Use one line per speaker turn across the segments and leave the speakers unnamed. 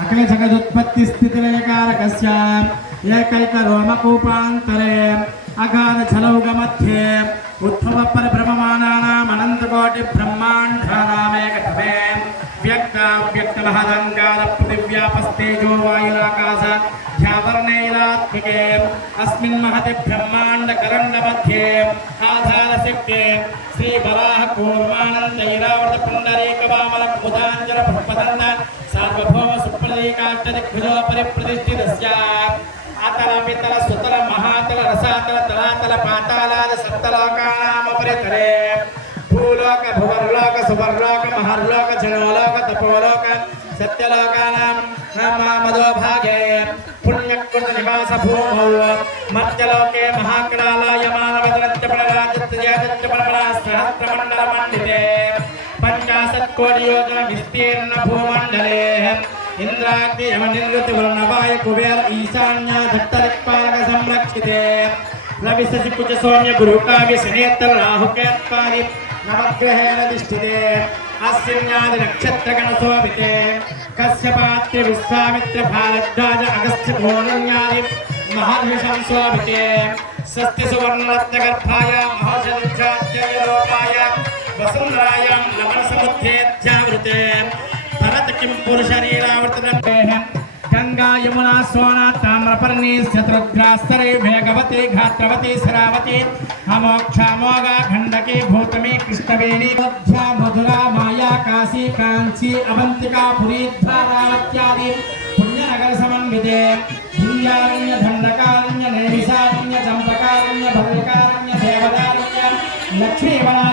అఖిల జగదుత్పత్తి స్థితిలయకారకస్య ఏకైక రోమకూపాంతరే అగాధ ఛలౌగమధ్యే ఉద్భవ పరిభ్రమమానానాం అనంతకోటి బ్రహ్మాండానామేకమే వ్యక్తావ్యక్తమహదంకార పృథివ్యాపస్తేజో వాయురాకాశ ధ్యావర్ణైలాత్మికే అస్మిన్ మహతి బ్రహ్మాండ కరండ మధ్యే ఆధార శక్తే శ్రీ వరాహ కూర్మానంద ఐరావృత పుండరీక వామల ముదాంజల పుష్పదండ సార్వభౌమ సుప్రదీకాష్ట దిగ్భుజో పరిప్రతిష్ఠితస్య అతల పితల సుతల మహాతల రసాతల తలాతల పాతాళాల సప్తలోకానామపరితరే భూలోక భువర్లోక సువర్లోక మహర్లోక జనోలోక తపోలోక కుబేర ఈశాన్య సంరక్షితే. సౌమ్య శనేత్తర రాహుకేత్పాది నవగ్రహేణ దిష్టితే. అస్యన్యాది నక్షత్రగణ శోభితే. కశ్యపాత్రి విశ్వామిత్ర భారద్వాజ అగస్త్య శోభితే. స్వస్తి గర్భాయ మహర్షిలోపాయ వసుంధరాయ किं पुरुषरीरावर्तनं गङ्गा यमुना सोना ताम्रपर्णी शत्रुद्रास्तरे भेगवते घात्रवते शरावते अमोक्षा मोगा खण्डके भूतमे कृष्णवेणी मध्या मधुरा माया काशी काञ्ची अवन्तिका पुरी धारावत्यादि पुण्यनगर समन्विते हिन्द्यारण्य धण्डकारण्य नैमिषारण्य चम्पकारण्य भद्रकारण्य देवदारण्य लक्ष्मीवना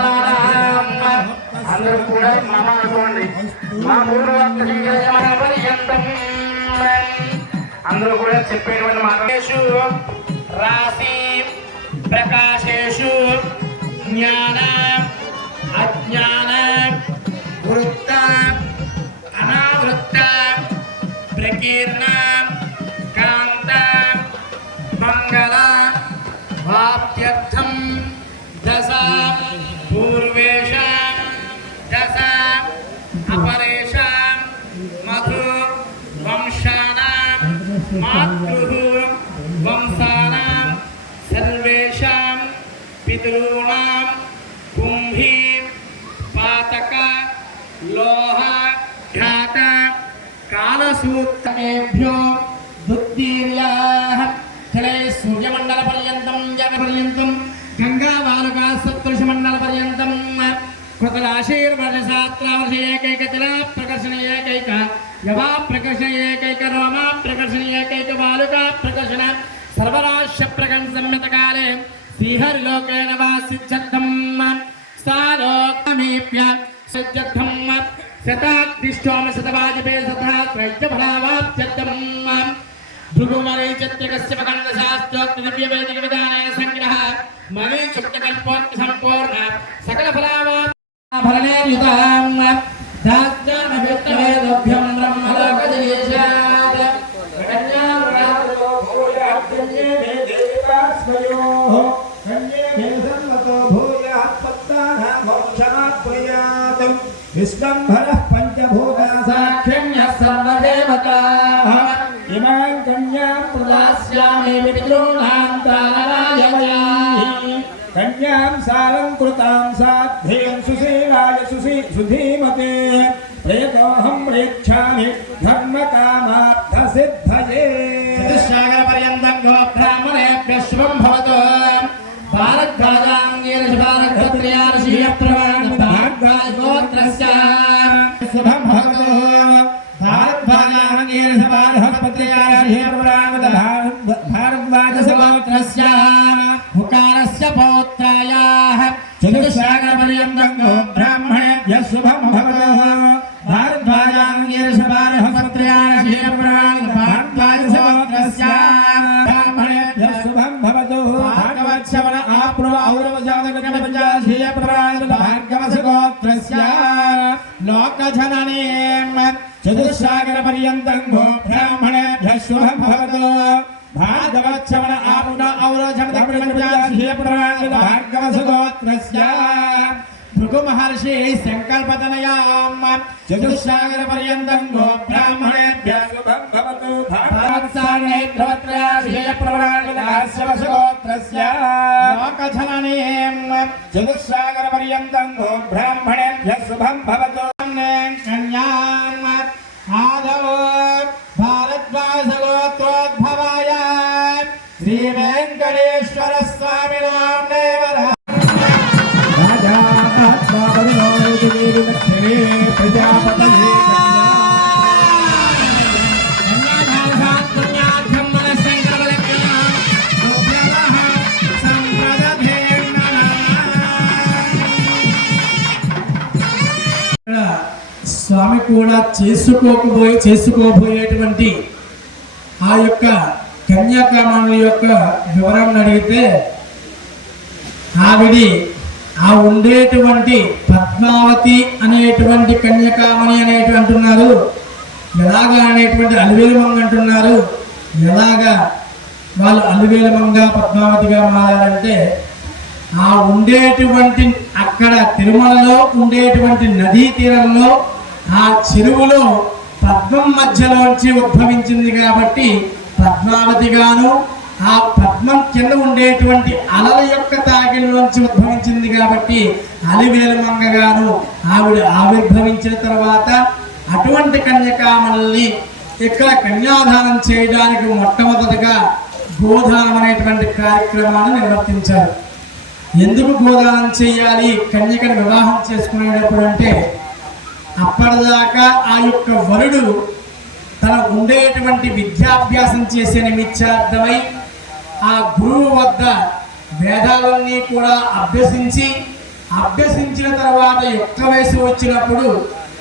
అందరూ కూడా మమ అనుకోండి మా ఊరు అందరూ కూడా చెప్పేటువంటి మాటేషు రాశి ప్రకాశేషు జ్ఞాన అజ్ఞాన వృత్త అనావృత్త ప్రకీర్ణ and pure. శతాధిష్టోమ శతవాజపే శతా త్రైత్యఫలావాప్త్యర్థం భృగుమరీచత్యకస్య విధానేన సంగ్రహ మరీ సంపూర్ణ సకల ఫలావా ఫలనే యుతాం దాస్యామభిత్తవేదభ్యం
సుశీ సుధీమతే ప్రయతోహం ప్రేక్షామి ధర్మకామార్థ సిద్ధయే
చతుస్సాగర పర్యంతం గో బ్రాహ్మణేభ్య శుభం భవతు మహర్షి సంకల్పతనయాం చతుస్సాగర పర్యంతం గో బ్రాహ్మణేభ్య
శుభం భవతు
గోత్రస్య లోకజననీయం చతుస్సాగర పర్యంతం గో బ్రాహ్మణేభ్య శుభం భవతు స్వామి
కూడా చేసుకోకపోయి చేసుకోబోయేటువంటి ఆ యొక్క కన్యాకుమారి యొక్క వివరాన్ని అడిగితే ఆవిడి ఆ ఉండేటువంటి పద్మావతి అనేటువంటి కన్యకామణి అనేటువంటి అంటున్నారు. ఎలాగా అనేటువంటి అలివేలమంగ అంటున్నారు. ఎలాగా వాళ్ళు అలివేలమంగా పద్మావతిగా మారారంటే ఆ ఉండేటువంటి అక్కడ తిరుమలలో ఉండేటువంటి నదీ తీరంలో ఆ చెరువులో పద్మం
మధ్యలోంచి ఉద్భవించింది కాబట్టి పద్మావతిగాను ఆ పద్మం కింద ఉండేటువంటి అలల యొక్క తాకిడిలోంచి ఉద్భవించింది కాబట్టి అలివేలుమంగగాను ఆవిడ ఆవిర్భవించిన తర్వాత అటువంటి కన్యకామల్ని ఇక్కడ కన్యాదానం చేయడానికి మొట్టమొదటిగా గోదానం అనేటువంటి కార్యక్రమాన్ని నిర్వర్తించారు. ఎందుకు గోదానం చేయాలి? కన్యకను వివాహం చేసుకునేటప్పుడు అంటే అప్పటిదాకా ఆ యొక్క వరుడు తన ఉండేటువంటి విద్యాభ్యాసం చేసే నిమిత్యార్థమై ఆ గురువు వద్ద వేదాలన్నీ కూడా అభ్యసించి అభ్యసించిన తర్వాత యుక్త వయసు వచ్చినప్పుడు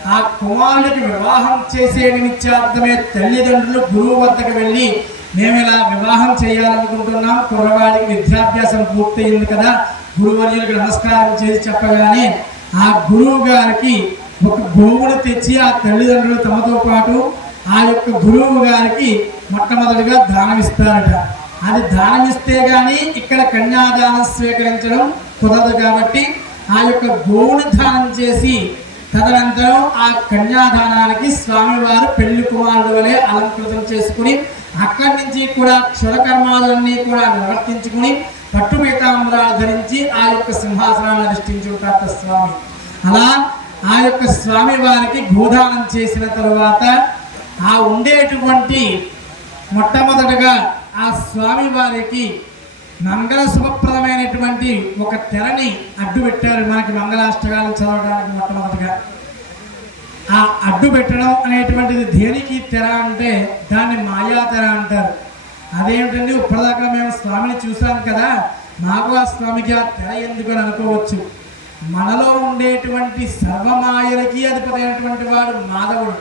ఆ కుమారుడికి వివాహం చేసే నిమిత్తార్థమే తల్లిదండ్రులు గురువు వద్దకు వెళ్ళి మేము ఇలా వివాహం చేయాలనుకుంటున్నాం కుర్రవాడికి విద్యాభ్యాసం పూర్తయింది కదా గురువర్యులకు నమస్కారం చేసి చెప్పగానే ఆ గురువు గారికి ఒక గోవును తెచ్చి ఆ తల్లిదండ్రులు తమతో పాటు ఆ యొక్క గురువు గారికి మొట్టమొదటిగా దానమిస్తారట. అది దానమిస్తే ఇస్తే గాని ఇక్కడ కన్యాదానం స్వీకరించడం కుదరదు కాబట్టి ఆ యొక్క గోవును దానం చేసి తదనంతరం ఆ కన్యాదానానికి స్వామివారు పెళ్ళి కుమారుడు వలె అలంకృతం చేసుకుని అక్కడి నుంచి కూడా క్షురకర్మాలన్నీ కూడా నిర్వర్తించుకుని పట్టు పీతాంబరాలు ధరించి ఆ యొక్క సింహాసనాన్ని అధిష్ఠించుకుంటారు స్వామి. అలా ఆ యొక్క స్వామి వారికి గోదానం చేసిన తరువాత ఆ ఉండేటువంటి మొట్టమొదటగా ఆ స్వామి వారికి మంగళ శుభప్రదమైనటువంటి ఒక తెరని అడ్డు పెట్టారు మనకి మంగళాష్టకాలు చదవడానికి మొట్టమొదటిగా. ఆ అడ్డు పెట్టడం అనేటువంటిది దేనికి తెర అంటే దాన్ని మాయా తెర అంటారు. అదేమిటండి? ఇప్పటిదాకా మేము స్వామిని చూసాం కదా మాకు ఆ స్వామికి ఆ తెర ఎందుకు అని అనుకోవచ్చు. మనలో ఉండేటువంటి సర్వమాయలకి అయినటువంటి వాడు మాధవుడు.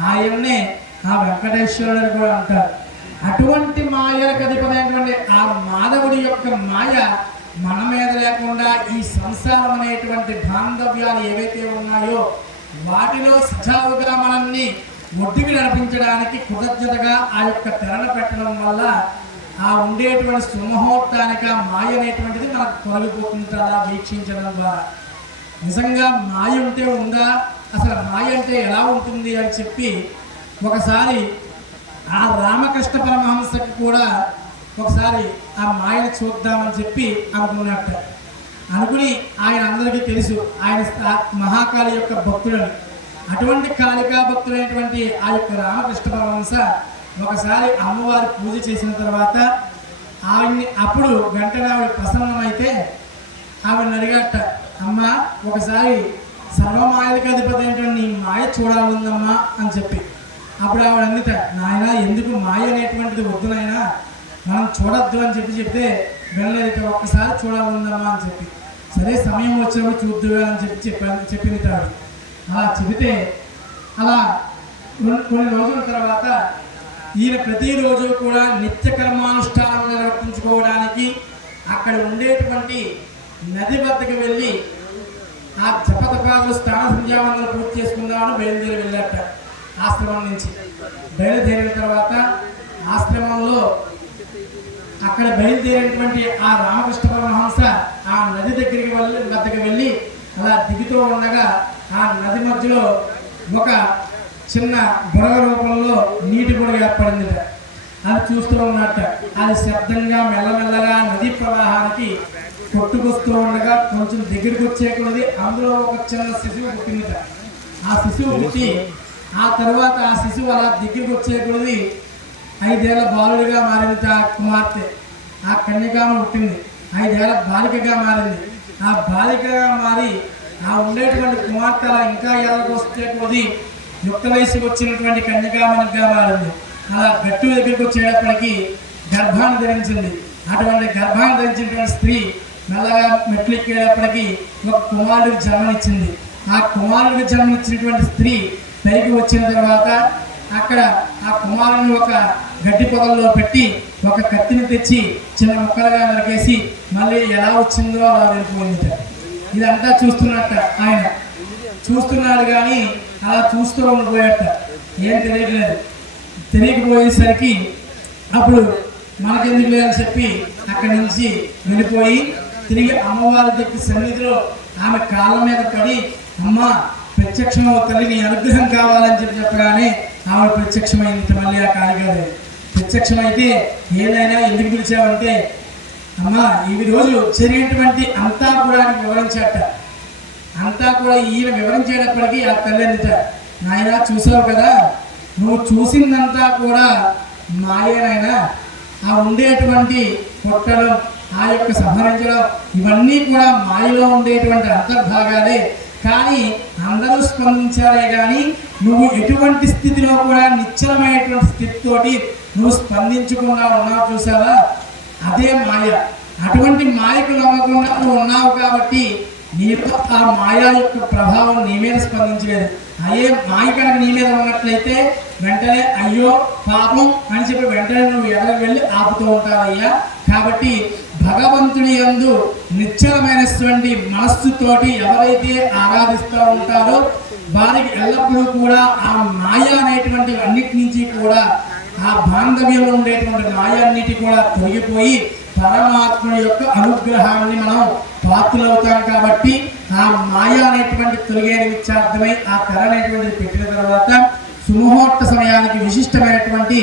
ఆయన్నే ఆ వెంకటేశ్వరుడు అని కూడా అంటారు. అటువంటి మాయలకు అధిపమైనటువంటి ఆ మానవుడి యొక్క మాయ మన మీద లేకుండా ఈ సంసారం అనేటువంటి బాంధవ్యాలు ఏవైతే ఉన్నాయో వాటిలో సజావుగా మనల్ని ఒడ్డుకి నడిపించడానికి కృతజ్ఞతగా ఆ యొక్క తెరణ పెట్టడం వల్ల ఆ ఉండేటువంటి సుముహూర్తానికి ఆ మాయ అనేటువంటిది మనకు తొలగిపోతుంది అలా వీక్షించడం ద్వారా. నిజంగా మాయ ఉంటే ఉందా? అసలు మాయ అంటే ఎలా ఉంటుంది అని చెప్పి ఒకసారి ఆ రామకృష్ణ పరమహంసకి కూడా ఒకసారి ఆ మాయను చూద్దామని చెప్పి అనుకున్నట్ట అనుకుని ఆయన అందరికీ తెలుసు ఆయన మహాకాళి యొక్క భక్తుడని. అటువంటి కాళికా భక్తుడైనటువంటి ఆ యొక్క రామకృష్ణ పరమహంస ఒకసారి అమ్మవారి పూజ చేసిన తర్వాత ఆవిడ్ని అప్పుడు వెంటనే ఆవిడ ప్రసన్నమైతే ఆవిడని అడిగట అమ్మ ఒకసారి సర్వమాయలకి అధిపతి అయినటువంటి నీ మాయ చూడాలందమ్మా అని చెప్పి. అప్పుడు ఆవిడ అందుట నాయన ఎందుకు మాయ అనేటువంటిది వద్దు నాయన? మనం చూడొద్దు అని చెప్పి చెప్తే వెళ్ళలేదు ఒక్కసారి చూడాలందమ్మా అని చెప్పి. సరే సమయం వచ్చినప్పుడు చూద్దుగా అని చెప్పి చెప్పాను చెప్పింది తాడు అలా చెబితే అలా కొన్ని కొన్ని రోజుల తర్వాత ఈయన ప్రతిరోజు కూడా నిత్య కర్మానుష్ఠానం నిర్వర్తించుకోవడానికి అక్కడ ఉండేటువంటి నది వద్దకు వెళ్ళి ఆ జపతపాదులు స్నాన సంధ్యావందనం పూర్తి చేసుకుందామని బయలుదేరి వెళ్ళాట ఆశ్రమం నుంచి బయలుదేరిన తర్వాత ఆశ్రమంలో అక్కడ బయలుదేరినటువంటి ఆ రామకృష్ణ పరమహంస ఆ నది దగ్గరికి వెళ్ళి వద్దకు వెళ్ళి అలా దిగుతూ ఉండగా ఆ నది మధ్యలో ఒక చిన్న బుడగ రూపంలో నీటి బుడగ ఏర్పడింది అది చూస్తూ ఉన్నట్ట. అది శబ్దంగా మెల్లమెల్లగా నదీ ప్రవాహానికి కొట్టుకొస్తూ ఉండగా కొంచెం దగ్గరికి వచ్చే అందులో ఒక చిన్న శిశువు పుట్టిందిట. ఆ శిశువు పుట్టి ఆ తర్వాత ఆ శిశువు అలా దగ్గరికి వచ్చే కొలది ఐదేళ్ళ బాలుడిగా మారింది ఆ కుమార్తె. ఆ కన్యకామ పుట్టింది. ఐదేళ్ళ బాలికగా మారింది. ఆ బాలికగా మారి ఆ ఉండేటువంటి కుమార్తె అలా ఇంకా ఎలాగ వస్తే కొద్ది యుక్త వయసుకు వచ్చినటువంటి కన్యకామనిగా మారింది. అలా గట్టు దగ్గరికి వచ్చేటప్పటికి గర్భాన్ని ధరించింది. అటువంటి గర్భాన్ని ధరించినటువంటి స్త్రీ మెల్లగా మెట్లు ఎక్కేటప్పటికి ఒక కుమారుడికి జన్మనిచ్చింది. ఆ కుమారుడికి జన్మనిచ్చినటువంటి స్త్రీ పైకి వచ్చిన తర్వాత అక్కడ ఆ కుమారుని ఒక గడ్డి పొదల్లో పెట్టి ఒక కత్తిని తెచ్చి చిన్న ముక్కలుగా నరికేసి మళ్ళీ ఎలా వచ్చిందో అలా వెళ్ళిపోయింది ఇదంతా చూస్తున్నట్ట ఆయన. చూస్తున్నాడు కానీ అలా చూస్తూ ఉండిపోయాట ఏం తెలియట్లేదు. తెలియకపోయేసరికి అప్పుడు మనకెందుకు లేదని చెప్పి అక్కడి నుంచి వెళ్ళిపోయి తిరిగి అమ్మవారి దగ్గర సన్నిధిలో ఆమె కాళ్ళ మీద పడి అమ్మ ప్రత్యక్షం తల్లి నీ అనుగ్రహం కావాలని చెప్పి చెప్పగానే ఆవిడ ప్రత్యక్షమైంది. మళ్ళీ ఆ కాళికాదేవి ప్రత్యక్షమైతే ఏదైనా ఎందుకు పిలిచావంటే అమ్మా ఈ రోజు జరిగినటువంటి అంతా కూడా నీకు వివరించాట. అంతా కూడా ఈయన వివరించేటప్పటికీ ఆ తల్లి అందుట నాయన చూసావు కదా నువ్వు చూసిందంతా కూడా మాయేనాయన ఆ ఉండేటువంటి కొట్టడం ఆ యొక్క సంహరించడం ఇవన్నీ కూడా మాయలో ఉండేటువంటి అంతర్భాగాలే కానీ అందరూ స్పందించారే కానీ నువ్వు ఎటువంటి స్థితిలో కూడా నిశ్చలమైనటువంటి స్థితితోటి నువ్వు స్పందించకుండా ఉన్నావు చూసావా? అదే మాయ. అటువంటి మాయకు నమ్మకుండా నువ్వు ఉన్నావు కాబట్టి నీకు ఆ మాయా యొక్క ప్రభావం నీ మీద స్పందించలేదు. అయ్యే మాయ కనుక నీ మీద ఉన్నట్లయితే వెంటనే అయ్యో పాపం అని చెప్పి వెంటనే నువ్వు ఎవరికి వెళ్ళి ఆపుతూ ఉంటావయ్యా. కాబట్టి భగవంతుడి యందు నిశ్చలమైనటువంటి మనస్సుతోటి ఎవరైతే ఆరాధిస్తూ ఉంటారో వారికి ఎల్లప్పుడూ కూడా ఆ మాయ అనేటువంటి అన్నిటి నుంచి కూడా ఆ బాంధవ్యంలో ఉండేటువంటి మాయాన్నిటి కూడా తొలగిపోయి పరమాత్మ యొక్క అనుగ్రహాన్ని మనం పాత్రలవుతాం కాబట్టి ఆ మాయ అనేటువంటి తొలగే నిమిత్తార్థమై ఆ తెర అనేటువంటిది పెట్టిన తర్వాత సుముహూర్త సమయానికి విశిష్టమైనటువంటి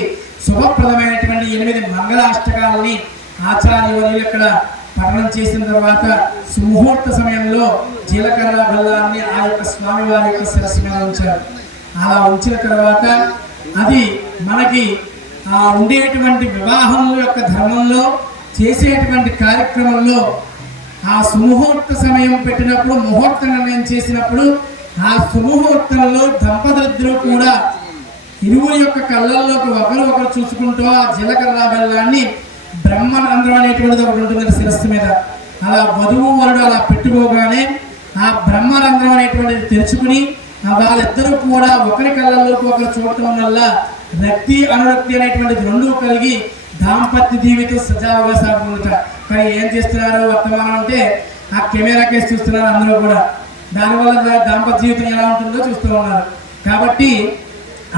శుభప్రదమైనటువంటి ఎనిమిది మంగళాష్టకాలని ఆచార్యులు ఇక్కడ పఠనం చేసిన తర్వాత సుముహూర్త సమయంలో జీలకర్ర బెల్లాన్ని ఆ యొక్క స్వామి వారి యొక్క శిరస్సు మీద ఉంచారు. అలా ఉంచిన తర్వాత అది మనకి ఆ ఉండేటువంటి వివాహం యొక్క ధర్మంలో చేసేటువంటి కార్యక్రమంలో ఆ సుముహూర్త సమయం పెట్టినప్పుడు ముహూర్త నిర్ణయం చేసినప్పుడు ఆ సుముహూర్తంలో దంపతులిద్దరూ కూడా ఇరువురి యొక్క కళ్ళల్లోకి ఒకరు ఒకరు చూసుకుంటూ ఆ జీలకర్ర బెల్లాన్ని బ్రహ్మరంధ్రం అనేటువంటిది ఒకటి ఉంటుంది శిరస్సు మీద. అలా వధువు వరుడు అలా పెట్టుకోగానే ఆ బ్రహ్మరంధ్రం అనేటువంటిది తెరుచుకుని వాళ్ళిద్దరూ కూడా ఒకరి కళ్ళల్లోకి ఒకరు చూడటం వల్ల రక్తి అనురక్తి అనేటువంటిది రెండూ కలిగి దాంపత్య జీవితం సజావుగా సాగుతుందట. కానీ ఏం చేస్తున్నారు వర్తమానం అంటే ఆ కెమెరా కేసు చూస్తున్నారు అందరూ కూడా. దానివల్ల దాంపత్య జీవితం ఎలా ఉంటుందో చూస్తూ ఉన్నారు. కాబట్టి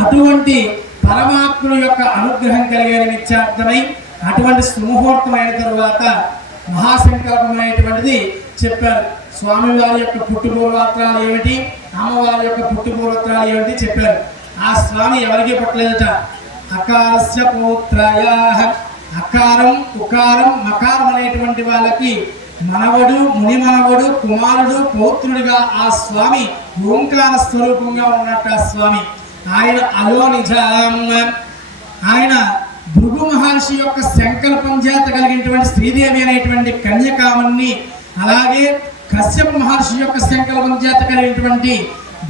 అటువంటి పరమాత్ముని యొక్క అనుగ్రహం కలిగే నిత్యార్థమై అటువంటి సుముహూర్తం అయిన తర్వాత మహాసంకల్పం అనేటువంటిది చెప్పారు. స్వామివారి యొక్క పుట్టుపూర్వత్రాలు ఏమిటి? అమ్మవారి యొక్క పుట్టుపూర్వత్రాలు ఏమిటి చెప్పారు. ఆ స్వామి ఎవరికి పుట్టలేదట? అకారస్య పౌత్రాయ అకారం ఉకారం మకారం అనేటువంటి వాళ్ళకి మనవడు ముని మనవడు కుమారుడు పౌత్రుడిగా ఆ స్వామి ఓంకార స్వరూపంగా ఉన్నట్టు ఆ స్వామి. ఆయన అలో నిజాం. ఆయన భృగు మహర్షి యొక్క సంకల్పం చేత కలిగినటువంటి శ్రీదేవి అనేటువంటి కన్యకామన్ని అలాగే కశ్యప మహర్షి యొక్క సంకల్పం చేత కలిగినటువంటి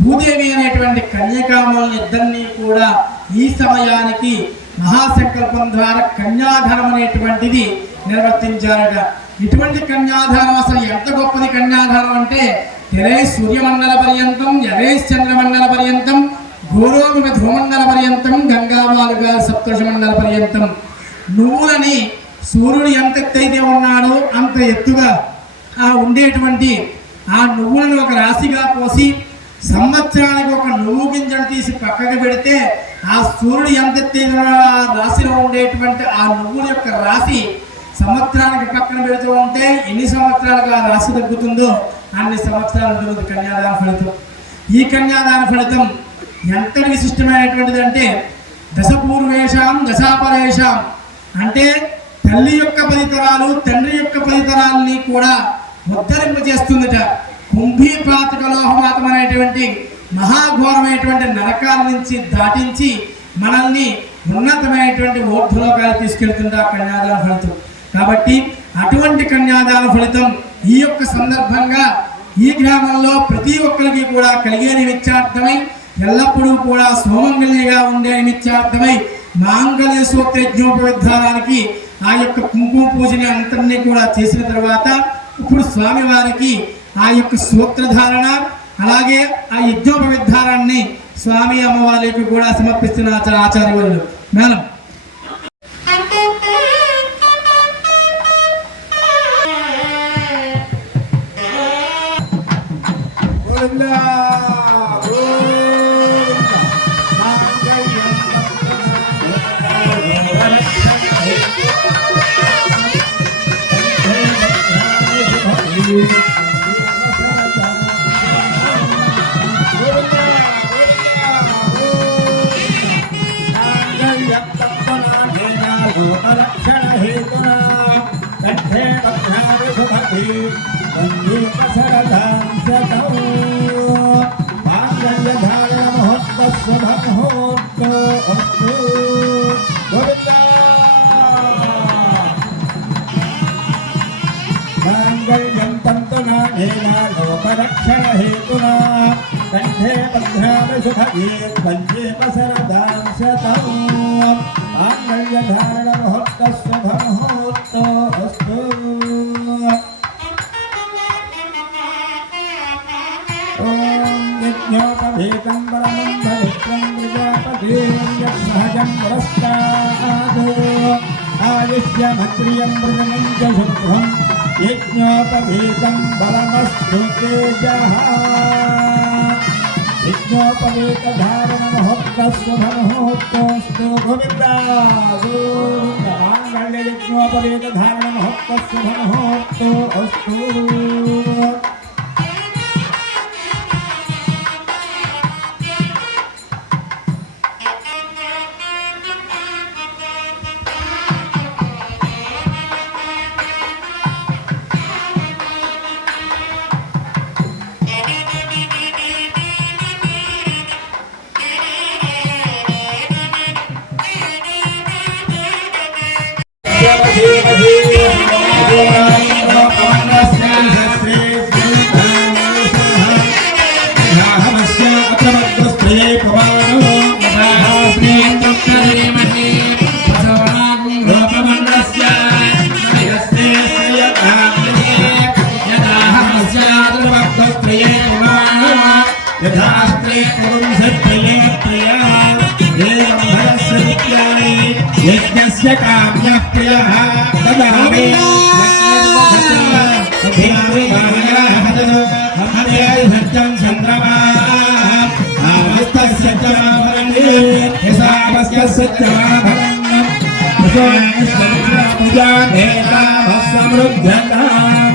భూదేవి అనేటువంటి కన్యకామల్ని ఇద్దరిని కూడా ఈ సమయానికి మహాసంకల్పం ద్వారా కన్యాధారం అనేటువంటిది నిర్వర్తించారట. ఇటువంటి కన్యాధారం అసలు ఎంత గొప్పది కన్యాధారం అంటే తెరే సూర్యమండల పర్యంతం ఎరే చంద్రమండల పర్యంతం గోరోగ ధ్రువమండల పర్యంతం గంగామాలుగా సప్తషమండల పర్యంతం నువ్వులని సూర్యుడు ఎంత ఎత్తైతే ఉన్నాడో అంత ఎత్తుగా ఆ ఉండేటువంటి ఆ నువ్వులను ఒక రాశిగా పోసి సంవత్సరానికి ఒక నువ్వు గింజను తీసి పక్కకు పెడితే ఆ సూర్యుడు ఎంత ఎత్తైన ఆ రాశిలో ఉండేటువంటి ఆ నువ్వుల యొక్క రాశి సంవత్సరానికి పక్కన పెడుతూ ఉంటే ఎన్ని సంవత్సరాలకు ఆ రాశి తగ్గుతుందో అన్ని సంవత్సరాలు ఉంటుంది కన్యాదాన ఫలితం. ఈ కన్యాదాన ఫలితం ఎంత విశిష్టమైనటువంటిది అంటే దశపూర్వేషాం దశాపరేషాం. అంటే తల్లి యొక్క ఫలితరాలు తండ్రి యొక్క ఫలితరాలని కూడా ఉద్ధరింపజేస్తుందట. కుంభీ కుంభీపాతక లోహపాతం అనేటువంటి మహాఘోరమైనటువంటి నరకాల నుంచి దాటించి మనల్ని ఉన్నతమైనటువంటి ఓర్ధలోకాలు తీసుకెళ్తుంది ఆ కన్యాదాన ఫలితం. కాబట్టి అటువంటి కన్యాదాన ఫలితం ఈ యొక్క సందర్భంగా ఈ గ్రామంలో ప్రతి ఒక్కరికి కూడా కలిగే నిమిత్యార్థమై ఎల్లప్పుడూ కూడా సోమంగల్యగా ఉండే నిత్యార్థమై మాంగళ్య సూత్ర యజ్ఞోపవిధానానికి ఆ యొక్క కుంకుమ పూజని అంతటినీ కూడా చేసిన తర్వాత ఇప్పుడు స్వామివారికి ఆ యొక్క సూత్రధారణ అలాగే ఆ యజ్ఞోపవిధానాన్ని స్వామి అమ్మవారికి కూడా సమర్పిస్తున్న ఆచార ఆచార్యులు. మేడం
हेतुना कण्ठे पध्यामसुभगीर्वल्ये पसरदां शतम् आङ्गल्यधारणमहोत्तस्व भद्रियं मृदनं च शुभ्रं यज्ञोपवेतं बलमस्तुते जः यज्ञोपवेतधारणमहोक्तस्वभमहोक्तोऽस्तु गोविन्दा गोविन्दाङ्गल्ययज्ञोपवेतधारणमहोक्तस्वभमहोक्तो अस्तु समृद्ध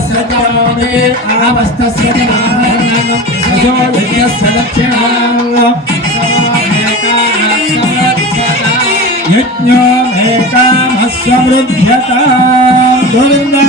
सर्वमे आवस्तस्य यज्ञमेकामस्वृध्यत दुर्गा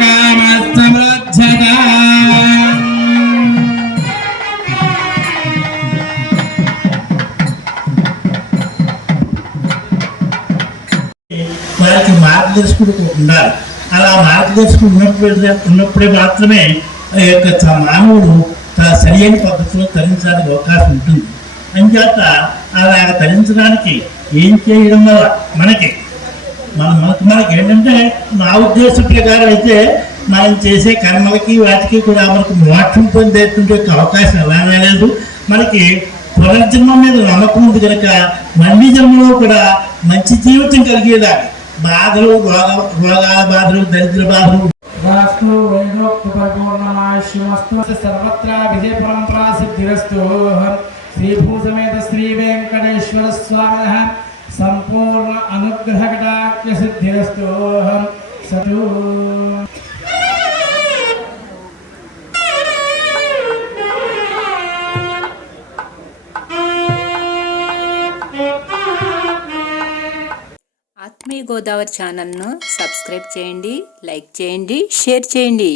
కామ సమృద్ధత
వారికి మార్గదర్శకుడు ఉండాలి. అలా మార్గదర్శకుడు ఉన్నప్పుడు ఉన్నప్పుడే మాత్రమే ఆ యొక్క మానవుడు త- సరియైన పద్ధతిలో తరించడానికి అవకాశం ఉంటుంది. అంచేత అలా తరించడానికి ఏం చేయడం వల్ల? మనకి మన మనకు మనకి ఏంటంటే నా ఉద్దేశ ప్రకారం అయితే మనం చేసే కర్మలకి వాటికి కూడా మనకు మోక్షం పొందేటువంటి అవకాశం ఎలా లేదు. మనకి పునర్జన్మ మీద నమ్మకం ఉంది కనుక మళ్ళీ జన్మలో కూడా మంచి జీవితం కలిగేదాన్ని బాధలు రోగ రోగాల బాధలు దరిద్ర బాధలు.
వాస్తు వేదోక్త పరిపూర్ణమాయుష్యమస్తు సర్వత్రా విజయ పరంపరా సిద్ధిరస్తు శ్రీభూసమేత శ్రీ వెంకటేశ్వర స్వామి సంపూర్ణ అనుగ్రహ కటాక్ష సిద్ధిరస్తోహం సతు.
ఆత్మీయ గోదావరి ఛానల్ను సబ్స్క్రైబ్ చేయండి లైక్ చేయండి షేర్ చేయండి.